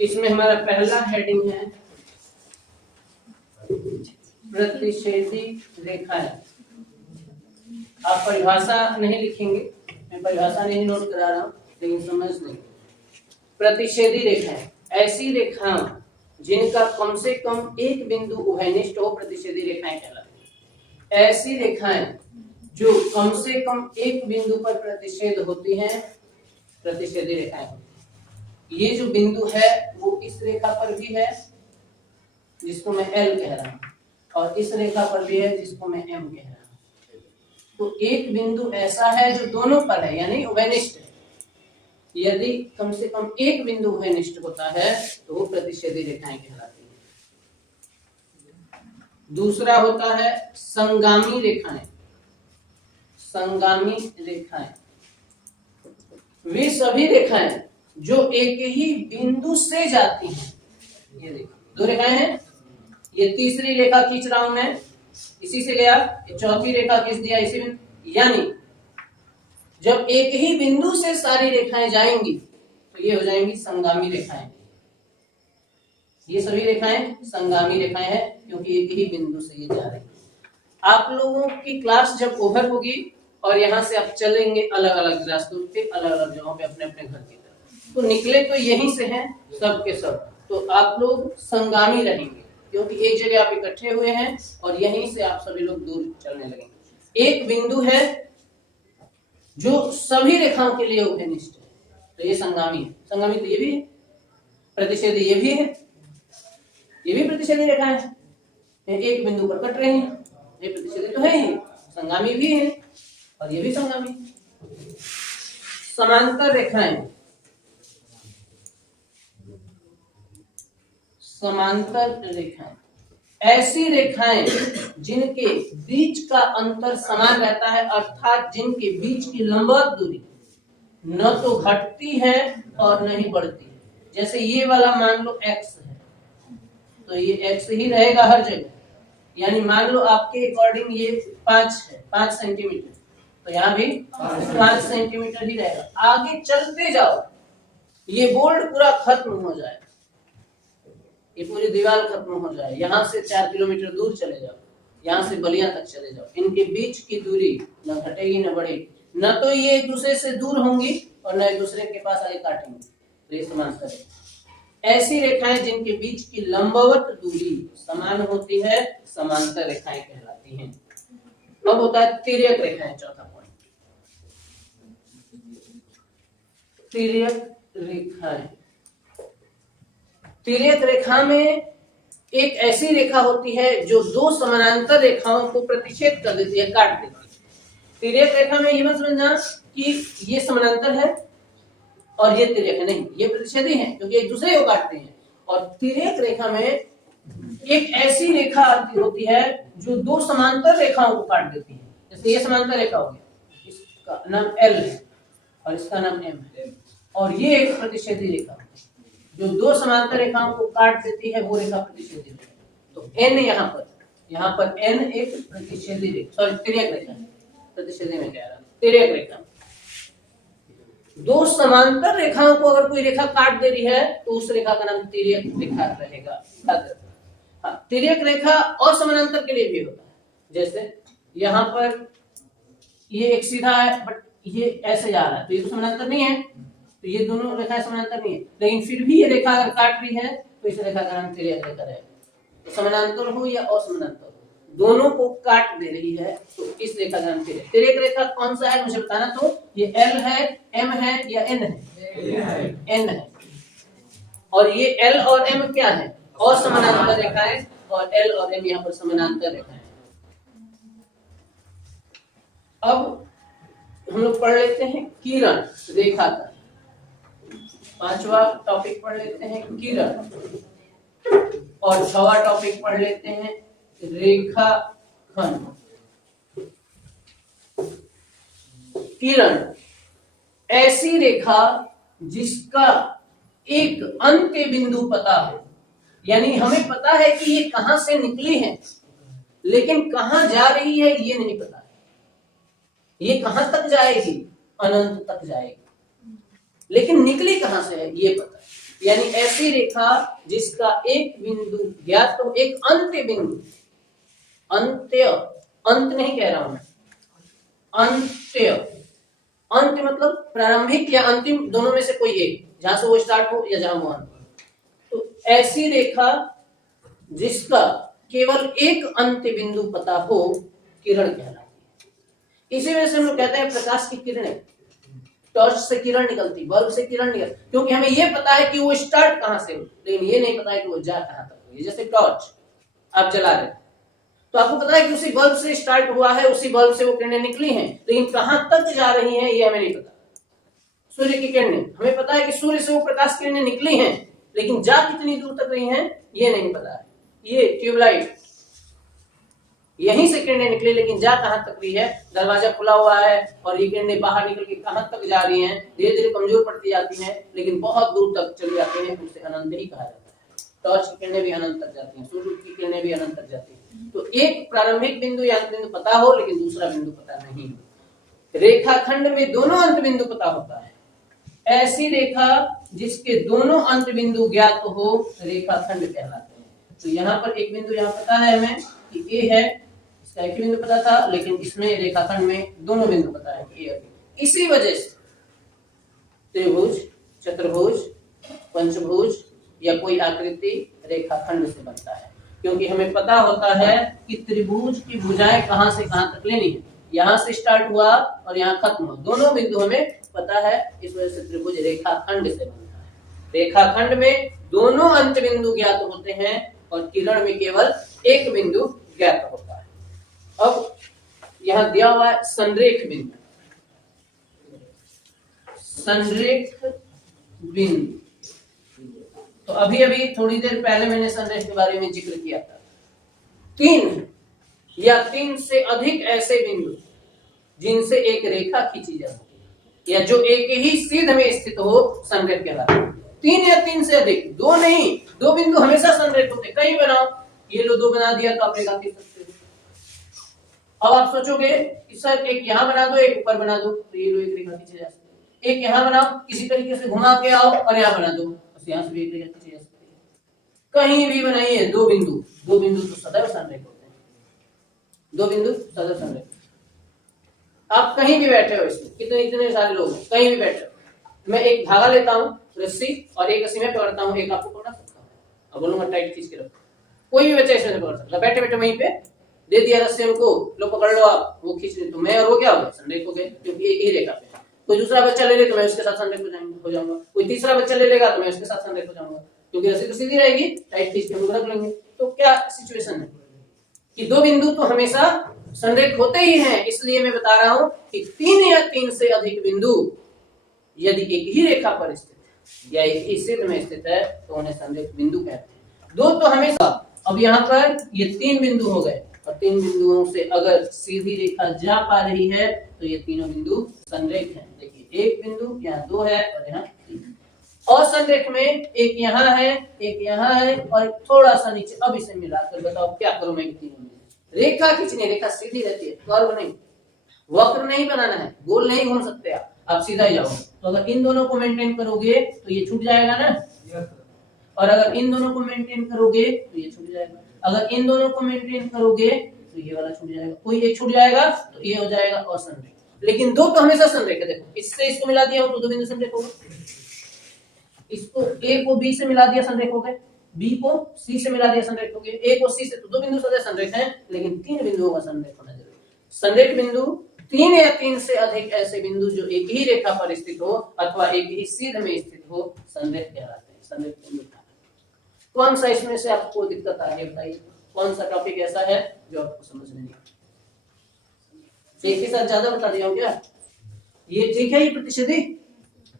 इसमें हमारा पहला हेडिंग है प्रतिच्छेदी रेखाएं। आप परिभाषा नहीं लिखेंगे, मैं परिभाषा नहीं नोट करा रहा हूं, लेकिन समझ नहीं। प्रतिच्छेदी रेखाएं ऐसी रेखाएं जिनका कम से कम एक बिंदु उभयनिष्ठ हो, प्रतिच्छेदी रेखाएं कहलाती हैं। ऐसी रेखाएं जो कम से कम एक बिंदु पर प्रतिच्छेद होती हैं, प्रतिच्छेदी रेखाएं। ये जो बिंदु है वो इस रेखा पर भी है जिसको मैं L कह रहा हूं, और इस रेखा पर भी है जिसको मैं M कह रहा हूं। तो एक बिंदु ऐसा है जो दोनों पर है, यानी उभयनिष्ठ है। यदि कम से कम एक बिंदु उभयनिष्ठ होता है तो वो प्रतिच्छेदी रेखाएं कहलाती हैं। दूसरा होता है संगामी रेखाएं। संगामी रेखाएं वे सभी रेखाएं जो एक ही बिंदु से जाती हैं। ये देखो, दो रेखाएं हैं, ये तीसरी रेखा खींच रहा हूं मैं, इसी से गया, ये चौथी रेखा खींच दिया इसी में। यानी जब एक ही बिंदु से सारी रेखाएं जाएंगी तो ये हो जाएंगी संगामी रेखाएं। ये सभी रेखाएं संगामी रेखाएं हैं क्योंकि एक ही बिंदु से ये जा रही है। आप लोगों की क्लास जब ओवर होगी और यहाँ से आप चलेंगे अलग अलग रास्तों पे, अलग अलग जगहों पे, अपने अपने घर की तरफ, तो निकले तो यहीं से हैं सब के सब, तो आप लोग संगामी रहेंगे क्योंकि एक जगह आप इकट्ठे हुए हैं और यहीं से आप सभी लोग दूर चलने लगेंगे। एक बिंदु है जो सभी रेखाओं के लिए उभयनिष्ठ है, तो ये संगामी है। संगामी तो ये भी है, प्रतिच्छेदी ये भी है, ये भी प्रतिच्छेदी रेखा है, एक बिंदु पर कट रहे हैं, ये प्रतिच्छेदी तो है ही, संगामी भी है और ये भी संगामी। समांतर रेखाएं, समांतर रेखाएं ऐसी रेखाएं जिनके बीच का अंतर समान रहता है, अर्थात जिनके बीच की लंबवत दूरी न तो घटती है और न ही बढ़ती है। जैसे ये वाला मान लो x है तो ये x ही रहेगा हर जगह, यानी मान लो आपके अकॉर्डिंग ये 5 है, 5 सेंटीमीटर, तो यहाँ भी 5 सेंटीमीटर ही रहेगा। आगे चलते जाओ, ये बोर्ड पूरा खत्म हो जाए, ये पूरी दीवार खत्म हो जाए, यहाँ से 4 किलोमीटर दूर चले जाओ, यहाँ से बलिया तक चले जाओ, इनके बीच की दूरी न घटेगी न बढ़ेगी, न तो ये एक दूसरे से दूर होंगी और न एक दूसरे के पास आगे काटेंगे, तो ये समांतर है। ऐसी रेखाएं जिनके बीच की लंबवत दूरी समान होती है समांतर रेखाएं कहलाती हैं। अब होता है तिर्यक रेखाएं, चौथा पॉइंट, तिर्यक रेखाएं। तिर्यक रेखा में एक ऐसी रेखा होती है जो दो समानांतर रेखाओं को प्रतिच्छेद कर देती है, काट देती है। तिर्यक रेखा में ये मत समझना कि ये समानांतर है और ये तिर्यक है, नहीं, ये प्रतिच्छेदी है क्योंकि एक दूसरे को काटते हैं। और तिर्यक रेखा में एक ऐसी रेखा होती है जो दो समांतर रेखाओं को काट देती है। जैसे ये समांतर रेखा हो गया, इसका नाम L है और इसका नाम M है, और ये एक प्रतिच्छेदी रेखा जो दो समांतर रेखाओं को काट देती है, वो रेखा प्रतिच्छेदी रेखा। तो N यहाँ पर N एक प्रतिच्छेदी रेखा, सॉरी तिर्यक रेखा है, प्रतिच्छेदी में कह रहा हूं, तिर्यक रेखा। दो समांतर रेखाओं को अगर कोई रेखा काट दे रही है तो उस रेखा का नाम तिर्यक रेखा रहेगा। हाँ, तिर्यक रेखा और समानांतर के लिए भी होता है। जैसे यहाँ पर ये एक सीधा है बट ये ऐसे जा रहा है, तो ये तो समानांतर नहीं है, तो ये दोनों रेखाएं समानांतर नहीं है, लेकिन फिर भी ये रेखा अगर काट रही है तो इस रेखा का नाम तिर्यक रेखा रहेगा। तो समानांतर हो या असमानांतर हो, दोनों को काट दे रही है तो इस रेखा का नाम तिर्यक। तिर्यक रेखा कौन सा है मुझे बताना, तो ये L है, M है या N है? N है। और ये L और M क्या है? असमानांतर रेखाएं, और L और M यहाँ पर समानांतर रेखाएं। अब हम लोग पढ़ लेते हैं किरण रेखा का, पांचवा टॉपिक पढ़ लेते हैं किरण, और छठवां टॉपिक पढ़ लेते हैं रेखा खंड। किरण ऐसी रेखा जिसका एक अंत्य बिंदु पता हो, यानी हमें पता है कि ये कहां से निकली है, लेकिन कहां जा रही है ये नहीं पता है। ये कहां तक जाएगी? अनंत तक जाएगी, लेकिन निकली कहां से है ये पता है। यानी ऐसी रेखा जिसका एक बिंदु ज्ञात हो, एक अंत्य बिंदु, अंत्य, अंत नहीं कह रहा हूं मैं, अंत्य, अंत्य मतलब प्रारंभिक या अंतिम, दोनों में से कोई एक, जहां से वो स्टार्ट हो या जहां वो अंत हो। तो ऐसी रेखा जिसका केवल एक अंत्य बिंदु पता हो, किरण कहलाती है। इसी वजह से हम लोग कहते हैं प्रकाश की किरणें, टॉर्च से किरण निकलती, बल्ब से किरण निकलती, क्योंकि हमें यह पता है कि वो स्टार्ट कहां से हो, लेकिन ये नहीं पता है कि वो जा कहां तक हो। जैसे टॉर्च आप जला रहे तो आपको पता है कि उसी बल्ब से स्टार्ट हुआ है, उसी बल्ब से वो किरणें निकली हैं, लेकिन कहां तक जा रही हैं ये हमें नहीं पता। सूर्य की किरणें, हमें पता है कि सूर्य से वो प्रकाश किरणें निकली हैं, लेकिन जा कितनी दूर तक रही हैं ये नहीं पता है। ये ट्यूबलाइट, यहीं से किरणें निकली, लेकिन जा कहां तक रही है, दरवाजा खुला हुआ है और ये किरणें बाहर निकल के कहां तक जा रही हैं, धीरे धीरे कमजोर पड़ती जाती हैं, लेकिन बहुत दूर तक चली जाती हैं, उसे अनंत ही कहा जाता है। टॉर्च की किरणें भी अनंत तक जाती हैं, सूर्य की किरणें भी अनंत तक जाती हैं। तो एक प्रारंभिक बिंदु या अंत बिंदु पता हो, लेकिन दूसरा बिंदु पता नहीं हो। रेखाखंड में दोनों अंत बिंदु पता होता है। ऐसी रेखा जिसके दोनों अंत बिंदु ज्ञात हो, रेखाखंड कहलाते हैं। तो यहाँ पर एक बिंदु यहाँ पता है हमें कि ए है, इसका एक ही बिंदु पता था, लेकिन इसमें रेखाखंड में दोनों बिंदु पता है कि ए और बी। इसी वजह से त्रिभुज, चतुर्भुज, पंचभुज या कोई आकृति रेखाखंड से बनता है, क्योंकि हमें पता होता है कि त्रिभुज की भुजाएं कहां से कहां तक लेनी है। यहां से स्टार्ट हुआ और यहां खत्म हुआ, दोनों बिंदु हमें पता है, इस वजह से त्रिभुज रेखाखंड से बनता है। रेखाखंड में दोनों अंत बिंदु ज्ञात होते हैं और किरण में केवल एक बिंदु ज्ञात होता है। अब यहां दिया हुआ है संरेख बिंदु, संरेख बिंदु। तो अभी अभी थोड़ी देर पहले मैंने संरेख के बारे में जिक्र किया था। 3 या 3 से अधिक ऐसे बिंदु जिनसे एक रेखा खींची जा सके या जो एक ही सीध में स्थित हो, संरेख कहलाता है। 3 या 3 से अधिक, 2 नहीं, 2 बिंदु हमेशा संरेख होते, कहीं बनाओ, ये लो 2 बना दिया तो आप रेखा खींच सकते हो। अब आप सोचोगे कि सर एक यहां बना दो, एक ऊपर बना दो, तो ये लो एक रेखा खींची जा सकती है। एक यहां बनाओ, किसी तरीके से घुमा के आओ और यहां बना दो, यहां से भी एक रेखा खींची जा सकती है। कहीं भी बनाइए 2 बिंदु, 2 बिंदु तो सदैव संरेख होते हैं, 2 बिंदु सदैव संरेख। आप कहीं भी बैठे हो, इसमें कितने इतने सारे लोग हैं, कहीं भी बैठे हो, मैं एक धागा लेता हूं, रस्सी, और एक रस्सी में पकड़ता हूं, एक आपको पकड़ा सकता हूं, अब बोलूंगा टाइट खींच के रखो, कोई भी बच्चा इसमें पकड़ सकता है। बैठे बैठे वहीं पे दे दिया रस्सी हमको, लो पकड़ लो आप, वो खींच ले, तो मैं और वो क्या हो गए, संरेख हो गए, क्योंकि एक ही रेखा पे। कोई दूसरा बच्चा ले ले तो मैं उसके साथ संरेख हो जाऊंगा, कोई तीसरा बच्चा ले लेगा तो मैं उसके साथ संरेख हो जाऊंगा, क्योंकि रस्सी तो सीधी रहेगी, टाइट खींच के हम रख लेंगे। तो क्या सिचुएशन है कि 2 बिंदु तो हमेशा संरेख होते ही हैं, इसलिए मैं बता रहा हूं कि 3 या 3 से अधिक बिंदु यदि एक ही रेखा पर स्थित है या एक ही सीध में स्थित है तो उन्हें संरेख बिंदु कहते हैं। 2 तो हमेशा, अब यहाँ पर ये 3 बिंदु हो गए, और 3 बिंदुओं से अगर सीधी रेखा जा पा रही है तो ये तीनों बिंदु संरेख हैं। देखिए एक बिंदु यहाँ 2 है और यहाँ 3। और संरेख में एक यहाँ है, एक यहाँ है और थोड़ा सा नीचे। अब इसे मिलाकर बताओ क्या करूं मैं तीनों में? रेखा खींचनी, रेखा सीधी रहती है, कर्व नहीं, वक्र नहीं बनाना है, गोल नहीं घूम सकते आप सीधा ही जाओ। तो अगर इन दोनों को मेंटेन करोगे तो ये छूट जाएगा ना, और अगर इन दोनों को मेंटेन करोगे तो ये छूट जाएगा, अगर इन दोनों को मेंटेन करोगे तो ये वाला छूट जाएगा, कोई एक छूट जाएगा तो ये हो जाएगा असंरेख। लेकिन 2 तो हमेशा संरेख है। देखो इससे इसको मिला दिया तो 2 बिंदु संरेख हो गए, इसको A को B से मिला दिया संरेख हो गए, B को C से मिला दिया संरेख हो गए, A को C से, तो 2 बिंदु सदैव संरेख हैं, लेकिन 3 बिंदुओं का संरेख होना जरूरी है। संरेख बिंदु 3 या 3 से अधिक ऐसे बिंदु जो एक ही रेखा पर स्थित हो अथवा एक ही सीध में स्थित हो, संरेख कहलाते हैं। संरेख बिंदु कौन सा इसमें से आपको दिक्कत आ रही है बताइए, कौन सा टॉपिक ऐसा है जो आपको समझ नहीं आता? एक ही साथ ज्यादा बता दिया हूं क्या? ये ठीक है, ये प्रतिच्छेदी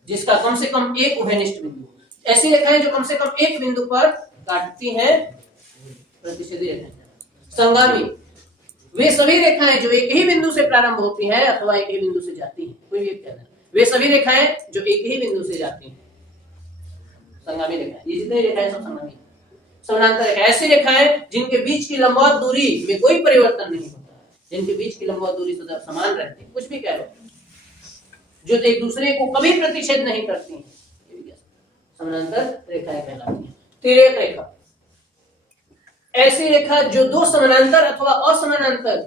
जिसका कम से कम एक उभयनिष्ठ बिंदु, ऐसी रेखाएं जो कम से कम एक बिंदु पर काटती हैं प्रतिच्छेदी रेखाएं। संगामी वे सभी रेखाएं जो एक ही बिंदु से प्रारंभ होती हैं अथवा एक ही बिंदु से जाती हैं, कोई भी कहना है, वे सभी रेखाएं जो एक ही बिंदु से जाती हैं संगामी रेखाएं। ये जितनी रेखाएं सब संगामी है। समानांतर रेखा ऐसी रेखाएं जिनके बीच की लंबवत दूरी में कोई परिवर्तन नहीं होता, जिनके बीच की लंबवत दूरी सदैव समान रहती है, कुछ भी कह लो, जो एक दूसरे को कभी प्रतिच्छेद नहीं करती हैं, समानांतर रेखाएं कहलाती हैं। तिर्यक रेखा ऐसी रेखा जो दो समानांतर अथवा असमानांतर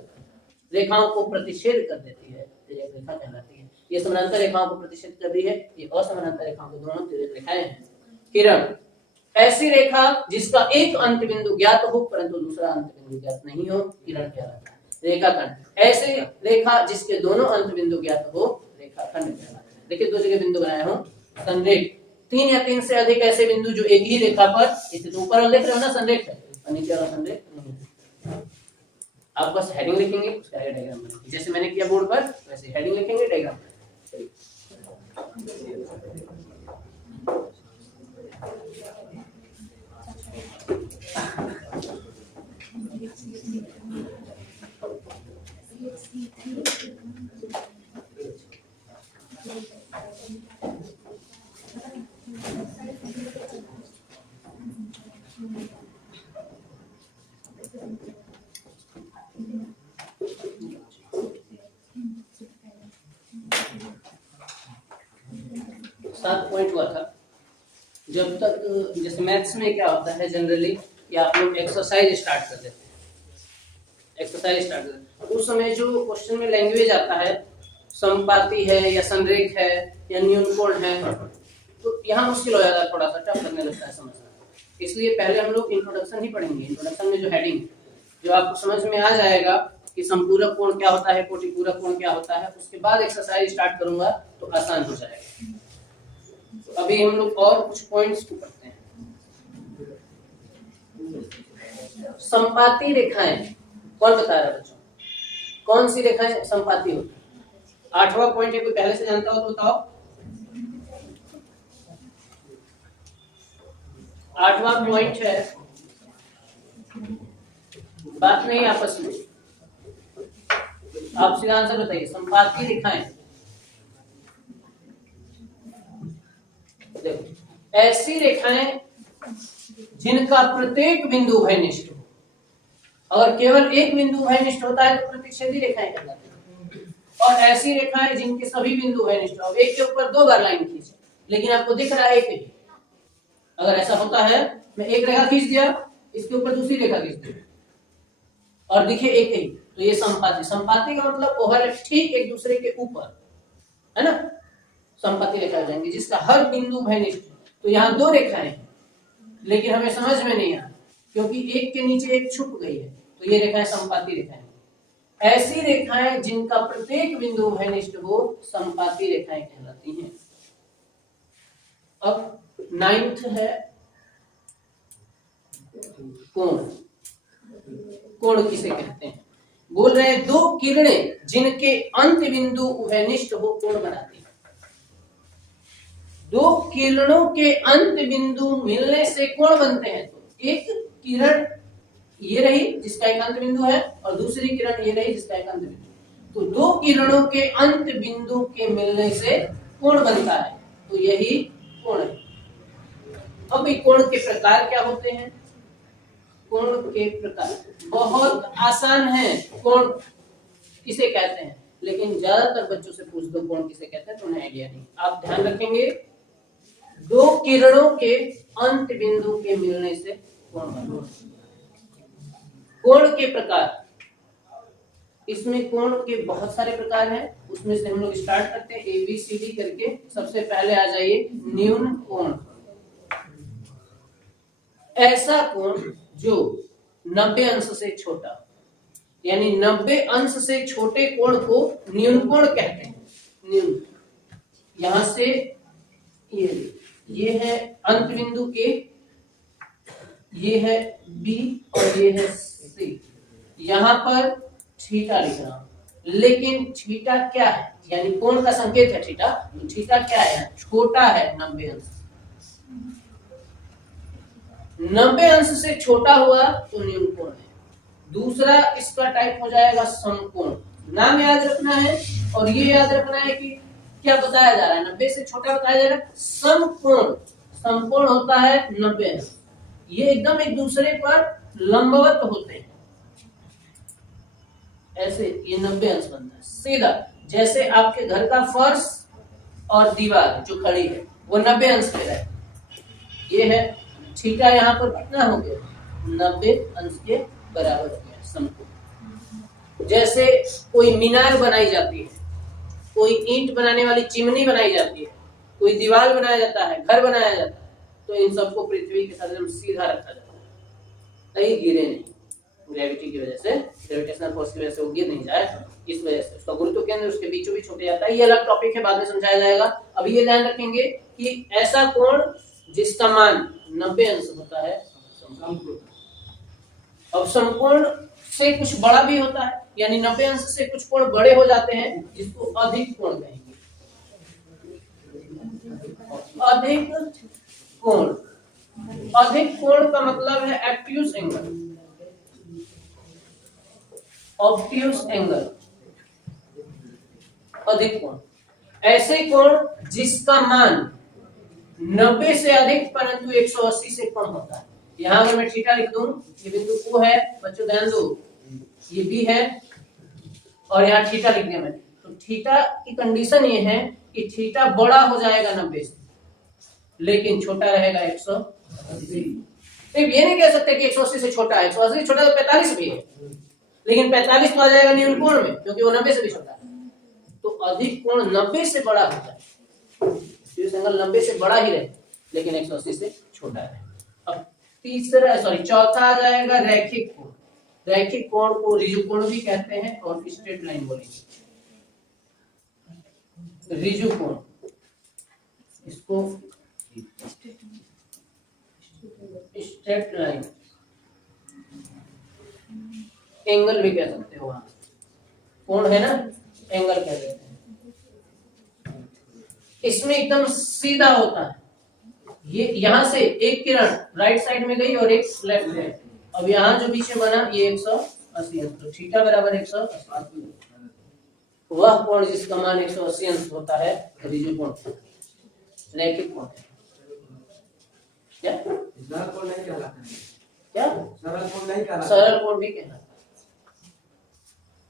रेखाओं को प्रतिच्छेद कर देती है, तिर्यक रेखा कहलाती है। ये समानांतर रेखाओं को प्रतिच्छेद कर रही है, ये असमानांतर रेखाओं को, दोनों तिर्यक रेखाएं हैं। किरण ऐसी रेखा जिसका एक अंत बिंदु ज्ञात हो परंतु दूसरा अंत बिंदु ज्ञात नहीं हो, किरण कहलाता है। रेखाखंड ऐसी रेखा जिसके दोनों अंत बिंदु ज्ञात हो, रेखाखंड कहलाता है। देखिए 2 जगह बिंदु बनाए हो। संरेख 3 या 3 से अधिक ऐसे बिंदु जो एक ही रेखा पर, इसे तो ऊपर देख रहे हो ना संरेख है, और नीचे वाला संरेख नहीं है। आप बस हेडिंग लिखेंगे, उसका आगे डायग्राम बनेगा। जैसे मैंने किया बोर्ड पर वैसे हेडिंग लिखेंगे, डायग्राम। सात पॉइंट हुआ था। जब तक जैसे मैथ्स में क्या होता है जनरली कि आप लोग एक्सरसाइज स्टार्ट कर देते हैं, एक्सरसाइज स्टार्ट कर देते हैं, उस समय जो क्वेश्चन में लैंग्वेज आता है, समपाती है या संरेख है या न्यूनकोण है, तो यहाँ मुश्किल हो जाता है, थोड़ा सा टफ लगने लगता है समझना। इसलिए पहले हम लोग इंट्रोडक्शन ही पढ़ेंगे। इंट्रोडक्शन में जो हेडिंग जो आपको समझ में आ जाएगा कि संपूरक कोण क्या होता है, कोटिपूरक कोण क्या होता है, उसके बाद एक्सरसाइज स्टार्ट करूंगा तो आसान हो जाएगा। तो अभी हम लोग और कुछ पॉइंट्स को पढ़ते हैं। संपाती रेखाएं कौन बता रहा है बच्चों, कौन सी रेखाएं संपाती होती है? 8वां पॉइंट है, कोई पहले से जानता हो तो बताओ। 8वां पॉइंट है, बात नहीं आपस में, आप सीधा आंसर बताइए। संपाती रेखाएं देखो ऐसी रेखाएं जिनका प्रत्येक बिंदु भयनिष्ठ हो। अगर केवल एक बिंदु भयनिष्ठ होता है तो प्रतिच्छेदी रेखाएं कहलाती हैं। और ऐसी रेखाएं जिनके सभी बिंदु भयनिष्ठ हो, एक के ऊपर 2 बार लाइन खींचे लेकिन आपको दिख रहा है एक ही। अगर ऐसा होता है, मैं एक रेखा खींच दिया, इसके ऊपर दूसरी रेखा खींच दी और दिखे एक ही, तो ये संपाती। संपाती का मतलब ओवर ठीक एक दूसरे के ऊपर, है ना, संपाती रेखा जाएंगे जिसका हर बिंदु भयनिष्ठ। तो यहाँ 2 रेखाएं हैं लेकिन हमें समझ में नहीं आ, क्योंकि एक के नीचे एक छुप गई है, तो ये रेखाएं संपाती रेखाएं। ऐसी रेखाएं जिनका प्रत्येक बिंदु भयनिष्ठ हो, संपाती रेखाएं कहलाती हैं। अब 9th है कोण। कोण किसे कहते हैं? बोल रहे हैं 2 किरणें जिनके अंत बिंदु उभयनिष्ठ हो कोण बनाती है। 2 किरणों के अंत बिंदु मिलने से कोण बनते हैं। तो एक किरण ये रही जिसका एक अंत बिंदु है और दूसरी किरण ये रही जिसका एक अंत बिंदु, तो 2 किरणों के अंत बिंदु के मिलने से कोण बनता है, तो यही कोण है। अब ये कोण के प्रकार क्या होते हैं? कोण के प्रकार बहुत आसान है। कोण किसे कहते हैं, लेकिन ज्यादातर बच्चों से पूछ दो कोण किसे कहते हैं तो उन्हें आइडिया नहीं। आप ध्यान रखेंगे 2 किरणों के अंत बिंदु के मिलने से कोण बनता है। कोण के प्रकार, इसमें कोण के बहुत सारे प्रकार हैं, उसमें से हम लोग स्टार्ट करते हैं ABCD करके। सबसे पहले आ जाइए न्यून कोण। ऐसा कोण जो 90 अंश से छोटा, यानी 90 अंश से छोटे कोण को न्यून कोण कहते हैं। न्यून, यहां से ये है अंत बिंदु A, ये है B और ये है C। यहां पर थीटा लिख रहा हूं, लेकिन थीटा क्या है, यानी कोण का संकेत है थीटा। थीटा क्या है? छोटा है 90 अंश। 90 अंश से छोटा हुआ तो न्यून कोण है। दूसरा इसका टाइप हो जाएगा समकोण। नाम याद रखना है और ये याद रखना है कि क्या बताया जा रहा है, 90 से छोटा बताया जा रहा है। समकोण, समकोण होता है 90 अंश। ये एकदम एक दूसरे पर लंबवत होते हैं, ऐसे ये 90 अंश बनता है सीधा। जैसे आपके घर का फर्श और दीवार जो खड़ी है वो 90 अंश पे है, ये है थीटा, यहाँ पर कितना हो गया 90 अंश के बराबर हो गया समकोण। जैसे कोई मीनार बनाई जाती है, कोई ईंट बनाने वाली चिमनी बनाई जाती है, कोई दीवार बनाया जाता है, घर बनाया जाता है, तो इन सबको पृथ्वी के साथ सीधा रखा जाता है, कहीं गिरे नहीं, ग्रेविटी की वजह से, ग्रेविटेशनल फोर्स की वजह से वो गिर नहीं जाए, इस वजह से उसका गुरुत्व केंद्र उसके बीचों बीच छूट जाता है। ये अलग टॉपिक है, बाद में समझाया जाएगा। अभी ये ध्यान रखेंगे कि ऐसा कोण जिसका मान 90 अंश होता है समकोण। अब समकोण से कुछ बड़ा भी होता है, यानी 90 अंश से कुछ कोण बड़े हो जाते हैं, जिसको अधिक कोण कहेंगे। अधिक कोण, अधिक कोण का मतलब है एक्यूट एंगल, ऑब्ट्यूज एंगल, अधिक कोण। ऐसे कोण जिसका मान 90 से अधिक परंतु 180 से कम होता है। यहां अगर मैं थीटा लिख दूं, ये बिंदु O है, बच्चों ध्यान दो, ये B है और यहाँ थीटा लिख दिया मैंने, तो थीटा की कंडीशन ये है कि थीटा बड़ा हो जाएगा 90 से, लेकिन छोटा रहेगा 180। सिर्फ ये नहीं कह सकते कि 180 से छोटा है, 180 से छोटा तो 45 भी है, लेकिन 45 तो आ जाएगा न्यून कोण में, क्योंकि वो 90 से भी छोटा है। तो अधिक कोण 90 से बड़ा होता है, एक्यूट एंगल 90 से बड़ा ही रहे, लेकिन 180 से छोटा है। अब चौथा आ जाएगा रैखिक कोण। रैखिक कोण को ऋजु कोण भी कहते हैं और स्ट्रेट लाइन बोलेंगे, ऋजु कोण, इसको स्ट्रेट लाइन एंगल भी कह सकते हो, वहां कोण है ना, एंगल कह देते हैं। इसमें एकदम सीधा होता है, ये यहां से एक किरण राइट साइड में गई और एक लेफ्ट में, अब यहाँ जो बीच में बना ये 180 अंश, तो थीटा बराबर 180। वह कोण जिसका मान 180 अंश होता है ऋजु कोण, रैखिक कोण। क्या सरल कोण नहीं कहलाता, क्या सरल कोण भी कहलाता।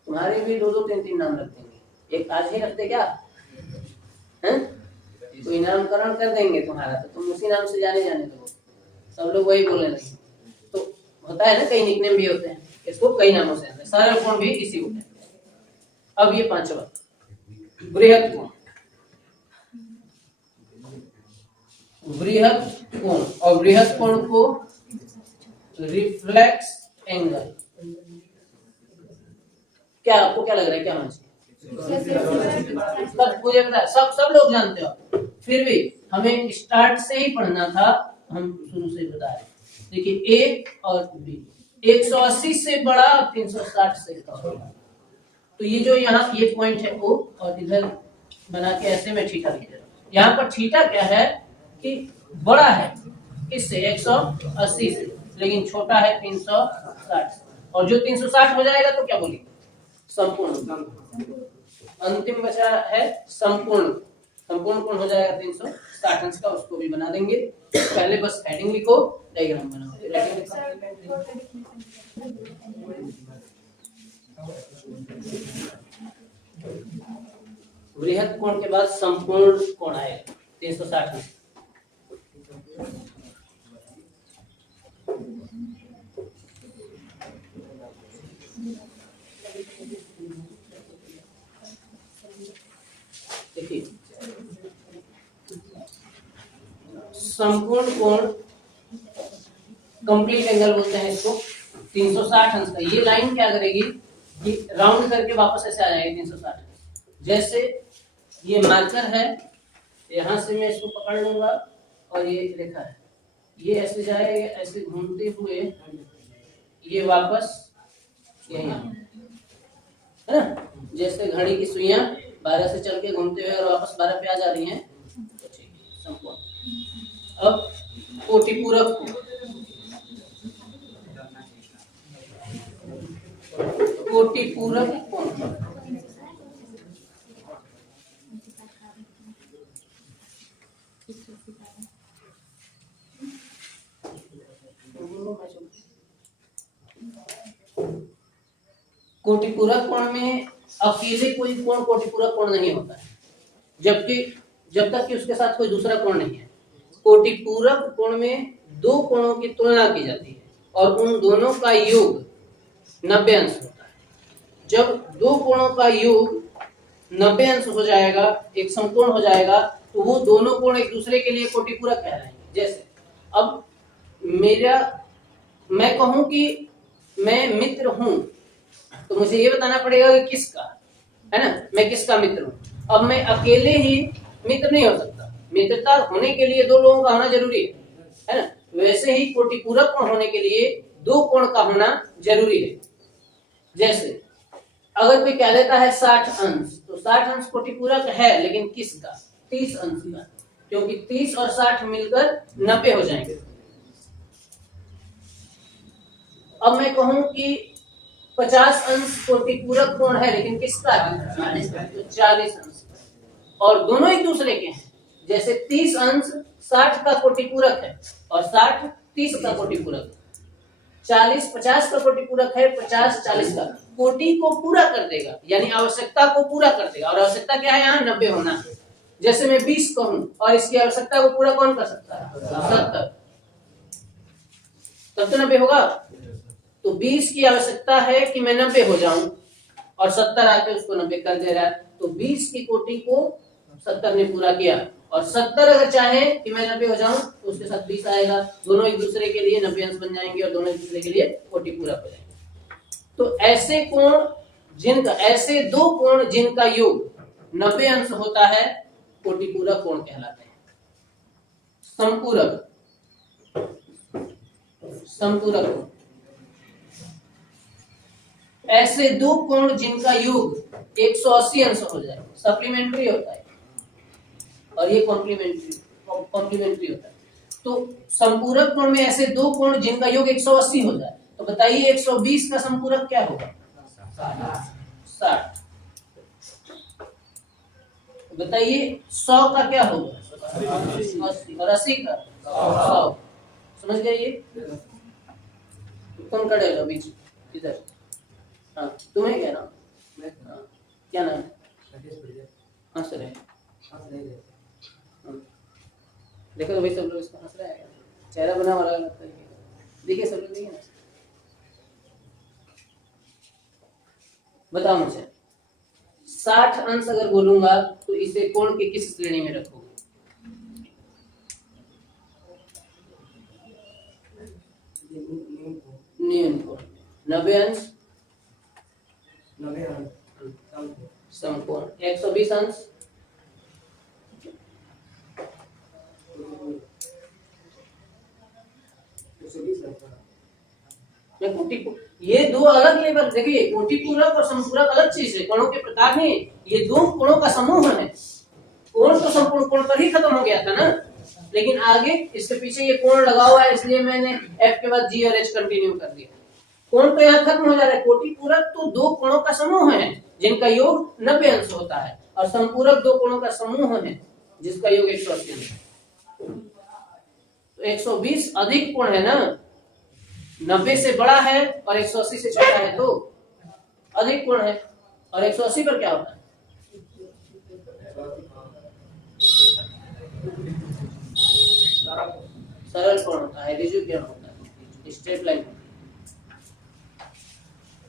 तुम्हारे भी 2-2, 3-3 नाम रख देंगे, एक आज ही रखते क्या हैं, कोई नामकरण कर देंगे तुम्हारा, तो तुम उसी नाम से जाने दो, सब लोग वही बोलने लगे। तो होता है ना, कई निकनेम भी होते हैं, इसको कई नामों से, सरल कोण भी इसी को कहते हैं। अब ये पांचवा बृहत कोण, बृहत कोण, और बृहत कोण को रिफ्लेक्स एंगल, क्या आपको क्या लग रहा है, क्या मान मुझे पता है, सब लोग जानते हो, फिर भी हमें स्टार्ट से ही पढ़ना था, हम शुरू से बता रहे। देखिए A और B 180 से बड़ा, 360 से कम, तो ये जो यहाँ ये पॉइंट है O, और इधर बना के ऐसे में थीटा लिख दे रहा हूं। यहाँ पर थीटा क्या है कि बड़ा है इससे 180 से, लेकिन छोटा है 360 से, और जो 360 हो जाएगा तो क्या बोलेंगे, संपूर्ण। अंतिम बचा है संपूर्ण, संपूर्ण कोण हो जाएगा 360 अंश का, उसको भी बना देंगे। पहले बस हेडिंग लिखो, डायग्राम बनाओ। बृहत कोण के बाद संपूर्ण कोण आएगा 360 अंश। देखिए संपूर्ण कोण कंप्लीट एंगल बोलते हैं इसको, 360 अंश का। ये लाइन क्या करेगी कि राउंड करके वापस ऐसे आ जाएगी 360। जैसे ये मार्कर है, यहां से मैं इसको पकड़ लूंगा और ये रेखा है, ये ऐसे जाएगा, ऐसे घूमते हुए ये वापस यही है ना, जैसे घड़ी की सुइयां 12 से चल के घूमते हुए और वापस 12 पे आ जा रही हैं, तो ठीक है संपूर्ण। अब कोटिपूरक कोण, कोटिपूरक कोण, कोटिपूरक कोण में अकेले कोई कोण कोटिपूरक कोण नहीं होता है, जबकि जब तक कि उसके साथ कोई दूसरा कोण नहीं है। कोटिपूरक कोण में दो कोणों की तुलना की जाती है और उन दोनों का योग 90 अंश होता है। जब दो कोणों का योग 90 अंश हो जाएगा, एक समकोण हो जाएगा, तो वो दोनों कोण एक दूसरे के लिए कोटिपूरक कहलाएंगे। जैसे अब मैं कहूं कि मैं मित्र हूं, तो मुझे ये बताना पड़ेगा कि किसका, है ना, मैं किसका मित्र हूं। अब मैं अकेले ही मित्र नहीं हो सकता, मित्रता होने के लिए दो लोगों का होना जरूरी है ना। वैसे ही कोटिपूरक कोण होने के लिए दो कोण का होना जरूरी है। जैसे अगर कोई कह देता है 60 अंश, तो 60 अंश कोटिपूरक है, लेकिन किसका? 30 अंश का, क्योंकि 30 और 60 मिलकर 90 हो जाएंगे। अब मैं कहूं कि 50 अंश कोटिपूरक कोण है, लेकिन किसका है? 40 अंश, और दोनों एक दूसरे के हैं। जैसे 30 अंश 60 का कोटिपूरक है और 60 30 का कोटिपूरक है। 40 50 का कोटिपूरक है, 50 40 का। कोटि को पूरा कर देगा, यानी आवश्यकता को पूरा कर देगा, और आवश्यकता क्या है? यहाँ 90 होना है। जैसे मैं 20 कहूं और इसकी आवश्यकता को पूरा कौन कर सकता है? 70, तब तो 90 होगा। तो 20 की आवश्यकता है कि मैं 90 हो जाऊं, और 70 आके उसको 90 कर दे रहा है, तो 20 की कोटि को 70 ने पूरा किया। और 70 अगर चाहे कि मैं 90 हो जाऊं, तो उसके साथ 20 आएगा, दोनों एक दूसरे के लिए 90 अंश बन जाएंगे और दोनों एक दूसरे के लिए कोटि पूरा हो जाएंगे। तो ऐसे दो कोण जिनका योग 90 अंश होता है, कोटिपूरक कोण कहलाते हैं। संपूरक कोण, ऐसे दो कोण जिनका योग 180 अंश हो जाए, सप्लीमेंट्री होता है, और ये कॉम्प्लीमेंट्री होता है। तो संपूरक कोण में ऐसे दो कोण जिनका योग 180 हो जाए, तो बताइए 120 का संपूरक क्या होगा? 60। बताइए 100 का क्या होगा? 80, और 80 का 100। समझ गए? ये कौन करेगा बीच इधर? हाँ, तुम्हें क्या नाम? क्या नाम है? हाँ सर है। देखो तो भाई सब लोग इसको हंस रहे हैं, चेहरा बना हुआ लगता है। देखिए सब लोग, देखिए ना, बताओ मुझे 60 अंश अगर बोलूंगा तो इसे कोण के किस श्रेणी में रखोगे? न्यून कोण। 90 अंश समकोण। 120 अंश ये दो अलग लेवल। देखिए कोटिपूरक और संपूरक अलग चीज है, कोणों के प्रकार नहीं। ये दो कोणों का समूह है। कोण तो संपूर्ण कोण पर ही खत्म हो गया था ना, लेकिन आगे इसके पीछे ये कोण लगा हुआ है, इसलिए मैंने F के बाद G और H कंटिन्यू कर दिया। कोण तो यहाँ खत्म हो जा रहा है। कोटिपूरक तो दो कोणों का समूह है जिनका योग 90 अंश होता है, और संपूरक दो कोणों का समूह है जिसका योग 180 अंश। तो 120 अधिक कोण है ना, 90 से बड़ा है और 180 से छोटा है, तो अधिक कोण है। और 180 पर क्या होता है? सरल कोण होता है, रिजिड कोण होता है, स्ट्रेट लाइन।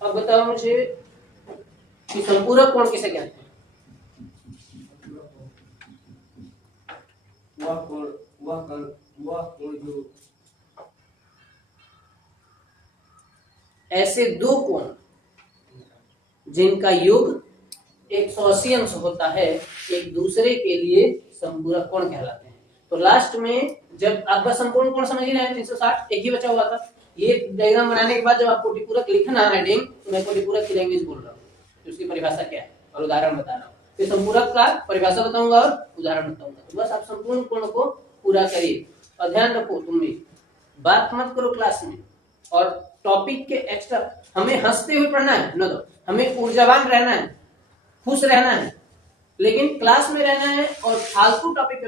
अब बताओ मुझे कि संपूरक कोण किसे कहते हैं? वह कोण जो ऐसे दो कोण जिनका योग 180 अंश होता है, एक दूसरे के लिए संपूरक कोण कहलाते हैं। तो लास्ट में जब आपका संपूर्ण कोण समझ ही रहे हैं, 360 एक ही बचा हुआ था। ये डायग्राम बनाने के बाद जब आपको कोटिपूरक लिखना है हेडिंग, तो मैं कोटिपूरक की लैंग्वेज बोल रहा हूँ, उसकी परिभाषा क्या है और उदाहरण बता रहा हूँ। फिर संपूरक का परिभाषा बताऊंगा और उदाहरण बताऊंगा। तो बस आप संपूर्ण कोण को पूरा करिए, और ध्यान रखो तुम भी बात मत करो क्लास में, और टॉपिक के एक्स्ट्रा हमें हंसते हुए पढ़ना है ना, तो हमें ऊर्जावान रहना है, खुश रहना है, लेकिन क्लास में रहना है, और फालतू टॉपिक